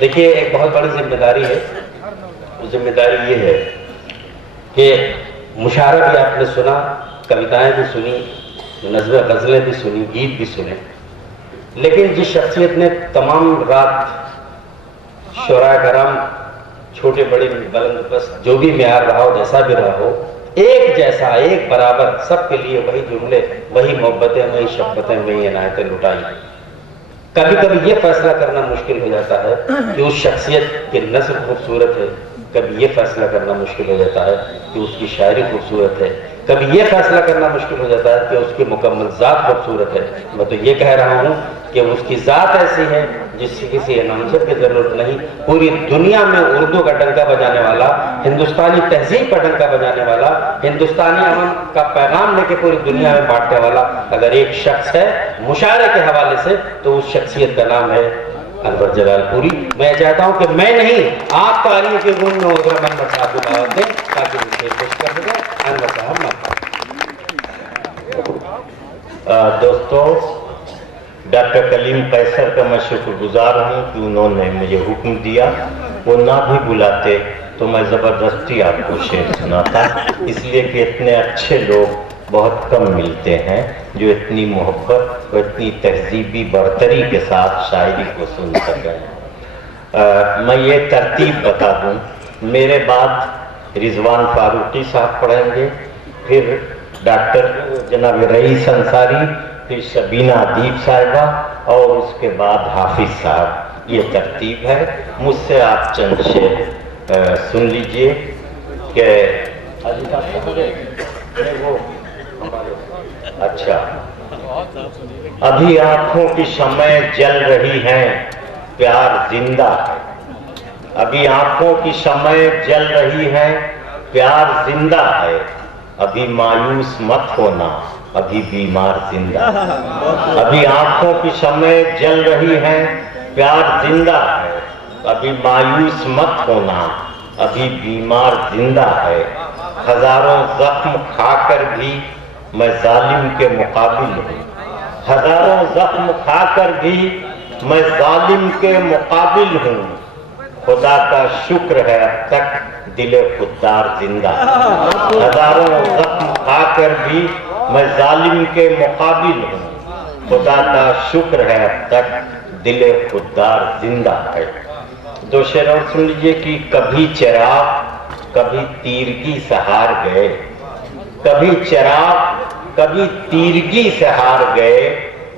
دیکھیے ایک بہت بڑی ذمہ داری ہے. وہ ذمہ داری یہ ہے کہ مشاعرہ بھی آپ نے سنا، کویتائیں بھی سنی، نظمیں غزلیں بھی سنی، گیت بھی سنے، لیکن جس شخصیت نے تمام رات شعراء کرام چھوٹے بڑے بلند پست جو بھی معیار رہا ہو، جیسا بھی رہا ہو، ایک جیسا ایک برابر سب کے لیے وہی جملے، وہی محبتیں، وہی شفقتیں، وہی عنایتیں لٹائی. کبھی کبھی یہ فیصلہ کرنا مشکل ہو جاتا ہے کہ اس شخصیت کی نثر خوبصورت ہے، کبھی یہ فیصلہ کرنا مشکل ہو جاتا ہے کہ اس کی شاعری خوبصورت ہے، کبھی یہ فیصلہ کرنا مشکل ہو جاتا ہے کہ اس کی مکمل ذات خوبصورت ہے. میں تو یہ کہہ رہا ہوں کہ اس کی ذات ایسی ہے جس سے کسی اناؤنسر کی ضرورت نہیں. پوری دنیا میں اردو کا ڈنکا بجانے والا، ہندوستانی تہذیب کا ڈنکا بجانے والا، ہندوستانی امن کا پیغام لے کے پوری دنیا میں بانٹنے والا اگر ایک شخص ہے مشاعرے کے حوالے سے تو اس شخصیت کا نام ہے انور جلال پوری. میں چاہتا ہوں کہ میں نہیں، آپ تعلیم کے گن میں ادھر انور صاحب کو دعوت دیں تاکہ مجھے پیش کر سکیں. انور صاحب دوستوں، ڈاکٹر کلیم قیصر کا میں شکر گزار ہوں کہ انہوں نے مجھے حکم دیا. وہ نہ بھی بلاتے تو میں زبردستی آپ کو شعر سناتا، اس لیے کہ اتنے اچھے لوگ بہت کم ملتے ہیں جو اتنی محبت اور اتنی تہذیبی برتری کے ساتھ شاعری کو سن سکیں. میں یہ ترتیب بتا دوں، میرے بعد رضوان فاروقی صاحب پڑھیں گے، پھر ڈاکٹر جناب رئیس انصاری، پھر شبینہ ادیب صاحبہ، اور اس کے بعد حافظ صاحب. یہ ترتیب ہے. مجھ سے آپ چند شعر سن لیجئے کہ اچھا. ابھی آنکھوں کی شمعیں جل رہی ہیں، پیار زندہ ہے. ابھی آنکھوں کی شمعیں جل رہی ہیں، پیار زندہ ہے. ابھی مایوس مت ہونا، ابھی بیمار زندہ ہے. ابھی آنکھوں کی شمعیں جل رہی ہیں، پیار زندہ ہے. ابھی مایوس مت ہونا، ابھی بیمار زندہ ہے. ہزاروں زخم کھا کر بھی میں ظالم کے مقابل ہوں. ہزاروں زخم کھا کر بھی میں ظالم کے مقابل ہوں. خدا کا شکر ہے اب تک دل خوددار زندہ. ہزاروں زخم کھا کر بھی میں ظالم کے مقابل ہوں. خدا کا شکر ہے اب تک دل خوددار زندہ ہے. دو شعر اور سن لیجئے کہ کبھی چراغ کبھی تیرگی سے ہار گئے. کبھی چراغ کبھی تیرگی سے ہار گئے.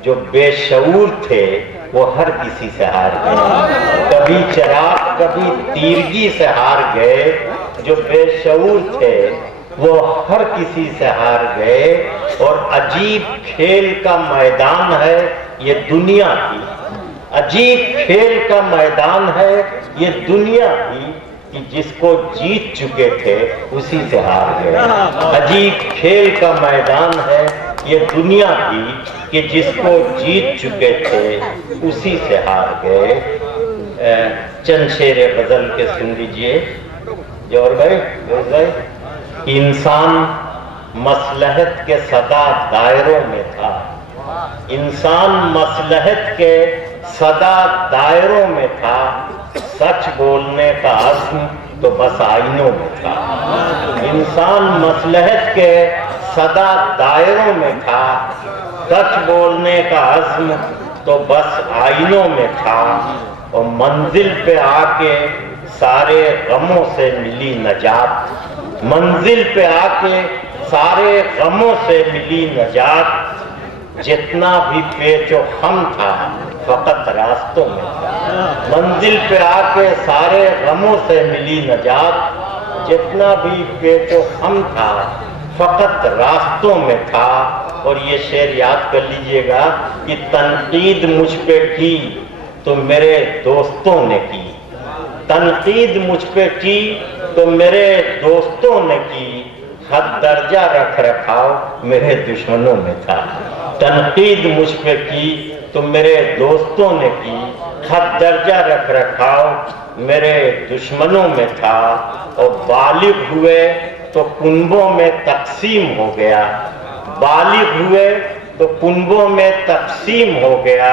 جو بے شعور تھے وہ ہر کسی سے ہار گئے. کبھی چراغ کبھی تیرگی سے ہار گئے. جو بے شعور تھے وہ ہر کسی سے ہار گئے. اور عجیب کھیل کا میدان ہے یہ دنیا کی. عجیب کھیل کا میدان ہے یہ دنیا کی کہ جس کو جیت چکے تھے اسی سے ہار گئے. عجیب کھیل کا میدان ہے یہ دنیا کی کہ جس کو جیت چکے تھے اسی سے ہار گئے. چند شعر غزل کے سن لیجئے. جوہر بھائی، انسان مصلحت کے صدا دائروں میں تھا. انسان مصلحت کے صدا دائروں میں تھا. سچ بولنے کا عزم تو بس آئینوں میں تھا. انسان مصلحت کے صدا دائروں میں تھا. سچ بولنے کا عزم تو بس آئینوں میں تھا. اور منزل پہ آ کے سارے غموں سے ملی نجات. منزل پہ آ کے سارے غموں سے ملی نجات. جتنا بھی پیچ و خم تھا فقط راستوں میں تھا. منزل پہ آ کے سارے غموں سے ملی نجات. جتنا بھی پیچ و خم تھا فقط راستوں میں تھا. اور یہ شعر یاد کر لیجئے گا کہ تنقید مجھ پہ کی تو میرے دوستوں نے کی. تنقید مجھ پہ کی تو میرے دوستوں نے کی. حد درجہ رکھ رکھاؤ میرے دشمنوں میں تھا. تنقید مجھ پہ کی تو میرے دوستوں نے کی. حد درجہ رکھ رکھاؤ میرے دشمنوں میں تھا. اور بالغ ہوئے تو کنبوں میں تقسیم ہو گیا. بالغ ہوئے تو کنبوں میں تقسیم ہو گیا.